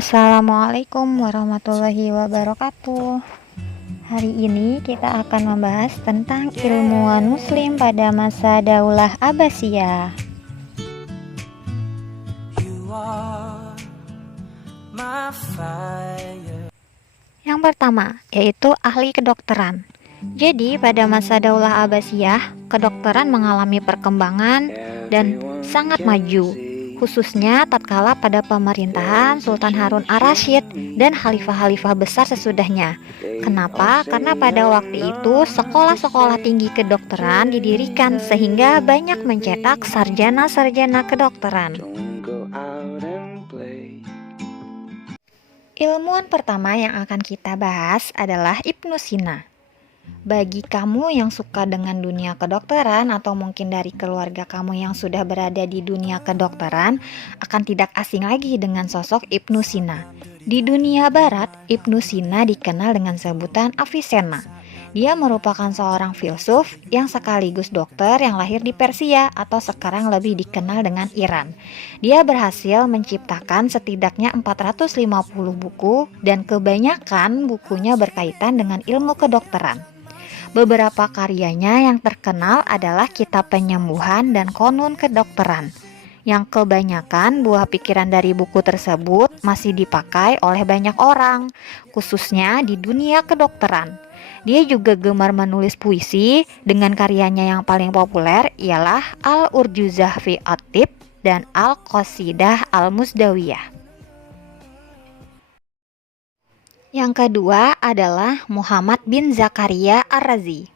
Assalamualaikum warahmatullahi wabarakatuh. Hari ini kita akan membahas tentang ilmuwan muslim pada masa Daulah Abbasiyah. Yang pertama yaitu ahli kedokteran. Jadi pada masa Daulah Abbasiyah, kedokteran mengalami perkembangan dan sangat maju, khususnya tatkala pada pemerintahan Sultan Harun ar-Rasyid dan khalifah-khalifah besar sesudahnya. Kenapa? Karena pada waktu itu sekolah-sekolah tinggi kedokteran didirikan sehingga banyak mencetak sarjana-sarjana kedokteran. Ilmuwan pertama yang akan kita bahas adalah Ibnu Sina. Bagi kamu yang suka dengan dunia kedokteran atau mungkin dari keluarga kamu yang sudah berada di dunia kedokteran, akan tidak asing lagi dengan sosok Ibnu Sina. Di dunia barat, Ibnu Sina dikenal dengan sebutan Avicenna. Dia merupakan seorang filsuf yang sekaligus dokter yang lahir di Persia atau sekarang lebih dikenal dengan Iran. Dia berhasil menciptakan setidaknya 450 buku dan kebanyakan bukunya berkaitan dengan ilmu kedokteran. Beberapa karyanya yang terkenal adalah Kitab Penyembuhan dan Konun Kedokteran, yang kebanyakan buah pikiran dari buku tersebut masih dipakai oleh banyak orang, khususnya di dunia kedokteran. Dia juga gemar menulis puisi, dengan karyanya yang paling populer ialah Al-Urjuzah fi At-Tib dan Al-Qasidah Al-Muzdawiyah. Yang kedua adalah Muhammad bin Zakaria Ar-Razi.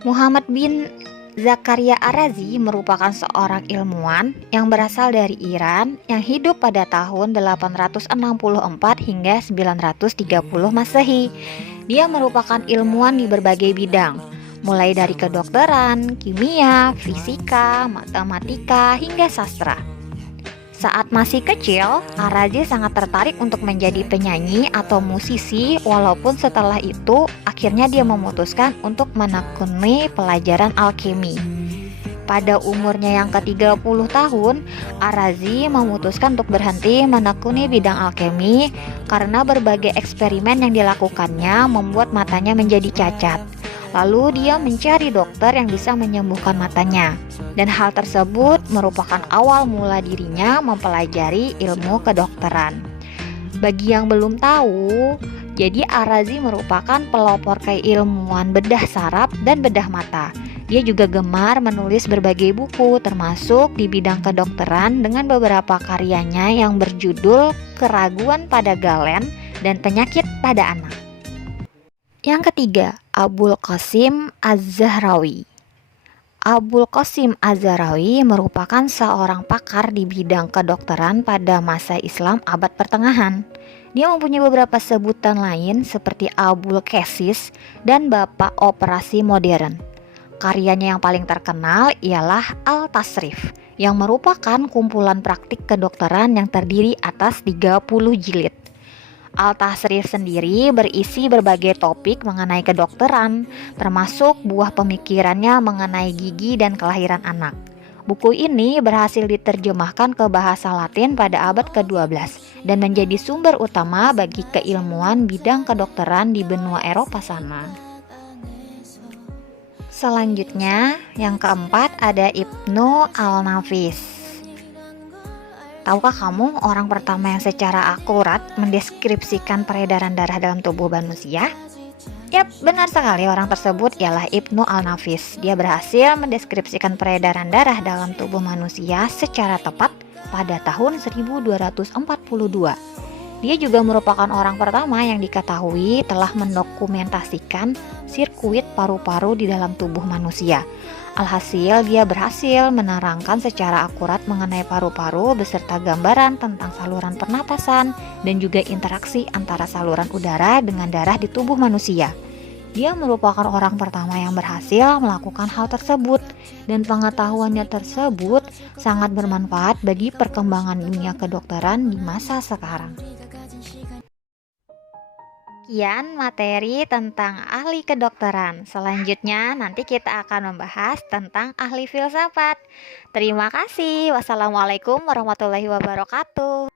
Muhammad bin Zakaria Ar-Razi merupakan seorang ilmuwan yang berasal dari Iran yang hidup pada tahun 864 hingga 930 Masehi. Dia merupakan ilmuwan di berbagai bidang, mulai dari kedokteran, kimia, fisika, matematika, hingga sastra. Saat masih kecil, Ar-Razi sangat tertarik untuk menjadi penyanyi atau musisi, walaupun setelah itu akhirnya dia memutuskan untuk menekuni pelajaran alkemi. Pada umurnya yang ke-30 tahun, Ar-Razi memutuskan untuk berhenti menekuni bidang alkemi karena berbagai eksperimen yang dilakukannya membuat matanya menjadi cacat. Lalu dia mencari dokter yang bisa menyembuhkan matanya. Dan hal tersebut merupakan awal mula dirinya mempelajari ilmu kedokteran. Bagi yang belum tahu, jadi Ar-Razi merupakan pelopor keilmuan bedah saraf dan bedah mata. Dia juga gemar menulis berbagai buku termasuk di bidang kedokteran dengan beberapa karyanya yang berjudul Keraguan pada Galen dan Penyakit pada Anak. Yang ketiga, Abul Qasim Az-Zahrawi. Abul Qasim Az-Zahrawi merupakan seorang pakar di bidang kedokteran pada masa Islam abad pertengahan. Dia mempunyai beberapa sebutan lain seperti Abul Qasis dan Bapak Operasi Modern. Karyanya yang paling terkenal ialah Al-Tasrif, yang merupakan kumpulan praktik kedokteran yang terdiri atas 30 jilid. Al-Tasrif sendiri berisi berbagai topik mengenai kedokteran, termasuk buah pemikirannya mengenai gigi dan kelahiran anak. Buku ini berhasil diterjemahkan ke bahasa Latin pada abad ke-12 dan menjadi sumber utama bagi keilmuan bidang kedokteran di benua Eropa sana. Selanjutnya, yang keempat ada Ibnu Al-Nafis. Tahukah kamu orang pertama yang secara akurat mendeskripsikan peredaran darah dalam tubuh manusia? Yap, benar sekali, orang tersebut ialah Ibnu Al-Nafis. Dia berhasil mendeskripsikan peredaran darah dalam tubuh manusia secara tepat pada tahun 1242. Dia juga merupakan orang pertama yang diketahui telah mendokumentasikan sirkuit paru-paru di dalam tubuh manusia. Alhasil, dia berhasil menerangkan secara akurat mengenai paru-paru beserta gambaran tentang saluran pernapasan dan juga interaksi antara saluran udara dengan darah di tubuh manusia. Dia merupakan orang pertama yang berhasil melakukan hal tersebut, dan pengetahuannya tersebut sangat bermanfaat bagi perkembangan dunia kedokteran di masa sekarang. Sekian materi tentang ahli kedokteran. Selanjutnya nanti kita akan membahas tentang ahli filsafat. Terima kasih. Wassalamualaikum warahmatullahi wabarakatuh.